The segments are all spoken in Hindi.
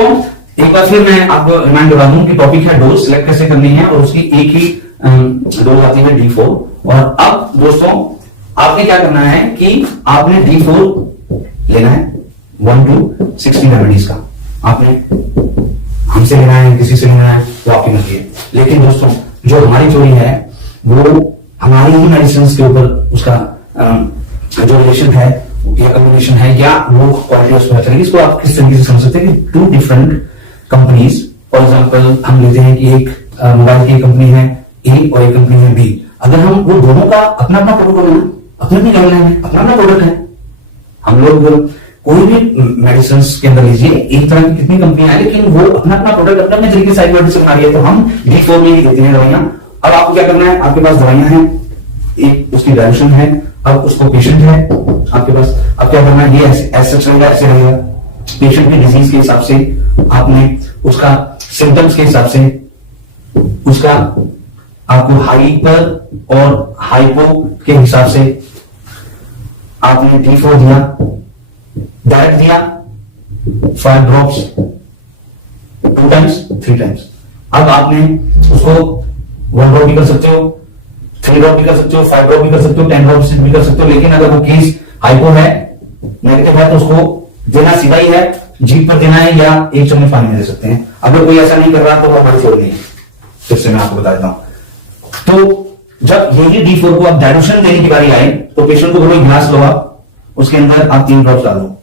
तो एक बार फिर मैं आपको रिमाइंड करा दूं कि टॉपिक है डोज सिलेक्ट कैसे करनी है, और उसकी एक ही डोज आती है D4। और अब दोस्तों आपने क्या करना है कि आपने D4 लेना है 1 to 16 रेमेडीज का। आपने हमसे लेना है, किसी से लेना है, वो आपकी मर्जी है। लेकिन दोस्तों जो हमारी थ्योरी है वो हमारी ही मेडिसिन के ऊपर उसका जो रिलेशन है या कम्युनिकेशन है या वो क्वालिटी उसमें अच्छा है। इसको आप किस तरीके से समझ सकते हैं कि 2 डिफरेंट कंपनीज, फॉर एग्जांपल हम लेते हैं कि एक मोबाइल की कंपनी है ए और एक कंपनी है बी। अगर हम वो दोनों का अपना अपना प्रोडक्ट है, अपनी अपनी गाइडलाइन है, अपना अपना प्रोडक्ट है। हम लोग कोई भी मेडिसिन के अंदर लीजिए, एक तरह की कितनी कंपनियां हैं, लेकिन वो अपना अपना प्रोडक्ट अपने अपने तरीके से एडवर्टाइज बना रही है। तो हम D4 में ही देते हैं दवाइयां। अब आपको क्या करना है, आपके पास दवाइयां हैं, एक उसकी डायरेक्शन है, अब उसको पेशेंट है आपके पास। अब क्या करना है, ये ऐसे चलेगा, ऐसे रहेगा। पेशेंट की डिजीज के हिसाब से आपने उसका सिम्टम्स के हिसाब से उसका आपको हाइपर और हाइपो के हिसाब से आपने D4 दिया, डायरेक्ट दिया 5 ड्रॉप्स 2 टाइम्स 3 टाइम्स। अब आपने उसको 1 ड्रॉप भी कर सकते हो, 3 ड्रॉप भी कर सकते हो, 5 ड्रॉप भी कर सकते हो, 10 ड्रॉप भी कर सकते हो। लेकिन अगर वो केस हाइपो है, नेगेटिव है, तो उसको देना सीधा ही है, जीभ पर देना है या 1 चम्मच पानी में दे सकते हैं। अगर कोई ऐसा नहीं कर रहा तो वो हमारी थ्योरी नहीं है। फिर से मैं आपको बता देता हूं। तो जब यही D4 को आप डायल्यूशन देने की बारी आए तो पेशेंट को बोलो गिलास लो, आप उसके अंदर आप 3 ड्रॉप्स डालो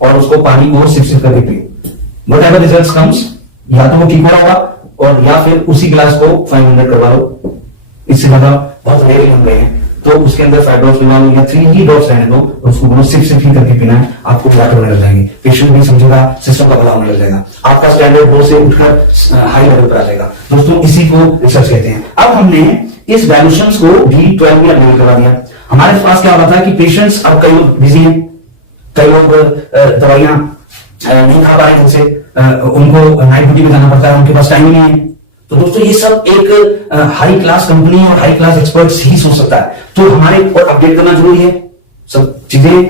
और उसको पानी को सिप करके पियो। वट एवर रिजल्ट कम्स, या तो वो ठीक हो रहा होगा और या फिर उसी गिलास को 500 करवा लो। इससे ज्यादा बहुत रेयर हम गए हैं तो उसके अंदर 5 ड्रॉप्स मिला लो या 3 ही ड्रॉप्स रहने दो, उसको बोलो सिप ही करके पीना है। आपको वाटर होने लग जाएंगे, पेशेंट भी समझेगा, सिस्टम का भला होने लग जाएगा, आपका स्टैंडर्ड लो से उठकर हाई लेवल पर आ जाएगा। दोस्तों इसी को रिसर्च कहते हैं। अब हमने इस डायल्यूशन को D12 में अपडेट करवा दिया। हमारे पास क्या हो रहा था कि पेशेंट्स, अब कई लोग बिजी हैं, कई लोग दवाइयां नहीं खा पा रहे हैं, उनसे उनको नाइट ड्यूटी में जाना पड़ता है, उनके पास टाइम नहीं है। तो दोस्तों ये सब एक हाई क्लास कंपनी और हाई क्लास एक्सपर्ट्स ही सोच सकता है। तो हमारे और अपडेट करना जरूरी है, सब चीजें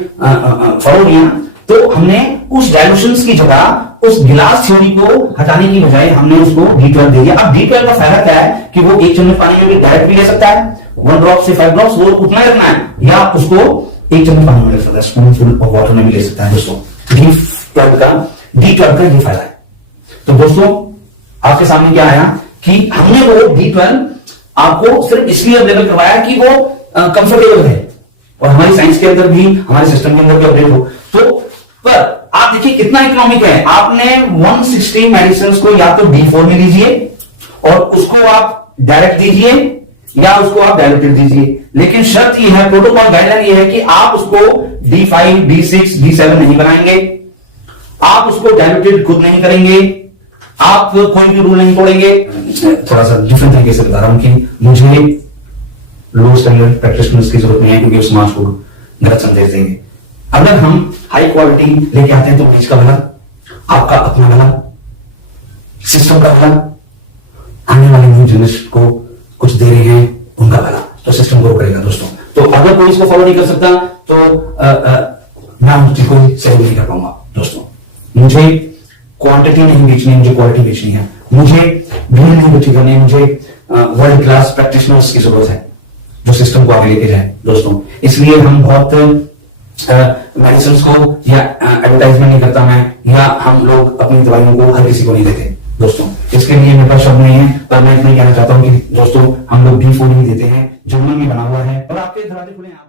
फॉलो किया। तो हमने उस डायल्यूशन की जगह उस गिलास थ्योरी को हटाने की बजाय हमने उसको D12 दे दिया। अब D12 का फायदा क्या है कि वो 1 चम्मच पानी में भी डायरेक्ट भी ले सकता है, 1 ड्रॉप से 5 ड्रॉप्स, वो उतना ही रखना है, या उसको 1 चम्मच पानी में ले सकता है, स्पून फुल ऑफ वाटर में भी ले सकता है। दोस्तों D12 का ये फायदा है। तो दोस्तों आपके सामने क्या आया कि हमने वो D12 आपको सिर्फ इसलिए अवेलेबल करवाया कि वो कंफर्टेबल है और हमारी साइंस के अंदर भी, हमारे सिस्टम के अंदर भी अपडेट हो। तो पर आप देखिए कितना इकोनॉमिक है। आपने 160 मेडिसिन को या तो D4 में दीजिए और उसको आप डायरेक्ट दीजिए या उसको आप डायल्यूटेड दीजिए। लेकिन शर्त यह है, प्रोटोकॉल गाइडलाइन यह है कि आप उसको D5, D6, D7 नहीं बनाएंगे, आप उसको डायल्यूटेड खुद नहीं करेंगे, आप कोई भी रूल नहीं तोड़ेंगे। थोड़ा सा डिफरेंट तरीके से बता रहा हूं कि मुझे लो स्टैंडर्ड प्रैक्टिशनर्स की जरूरत नहीं है, क्योंकि समाज को गलत संदेश देंगे। अगर हम हाई क्वालिटी लेके आते हैं तो मरीज का भला, आपका अपना भला, सिस्टम का भला, आने वाले न्यू जनरेशन को कुछ दे रहे हैं उनका भला, तो सिस्टम ग्रो करेगा। दोस्तों तो अगर कोई इसको फॉलो नहीं कर सकता तो मैं उस चीज को सही नहीं कर पाऊंगा। दोस्तों मुझे क्वांटिटी नहीं बेचनी है, मुझे क्वालिटी बेचनी है, मुझे भीड़ नहीं इकट्ठी करनी है, मुझे वर्ल्ड क्लास प्रैक्टिशनर्स की जरूरत है जो सिस्टम को आगे लेके जाए। दोस्तों इसलिए हम बहुत मेडिसिन को या एडवर्टाइजमेंट नहीं करता मैं, या हम लोग अपनी दवाइयों को हर किसी को नहीं देते। दोस्तों इसके लिए मेरे पास शब्द नहीं है, पर मैं इतना कहना चाहता हूं कि दोस्तों हम लोग D4 ही देते हैं, जर्मन में बना हुआ है और आपके दरवाजे खुले हैं।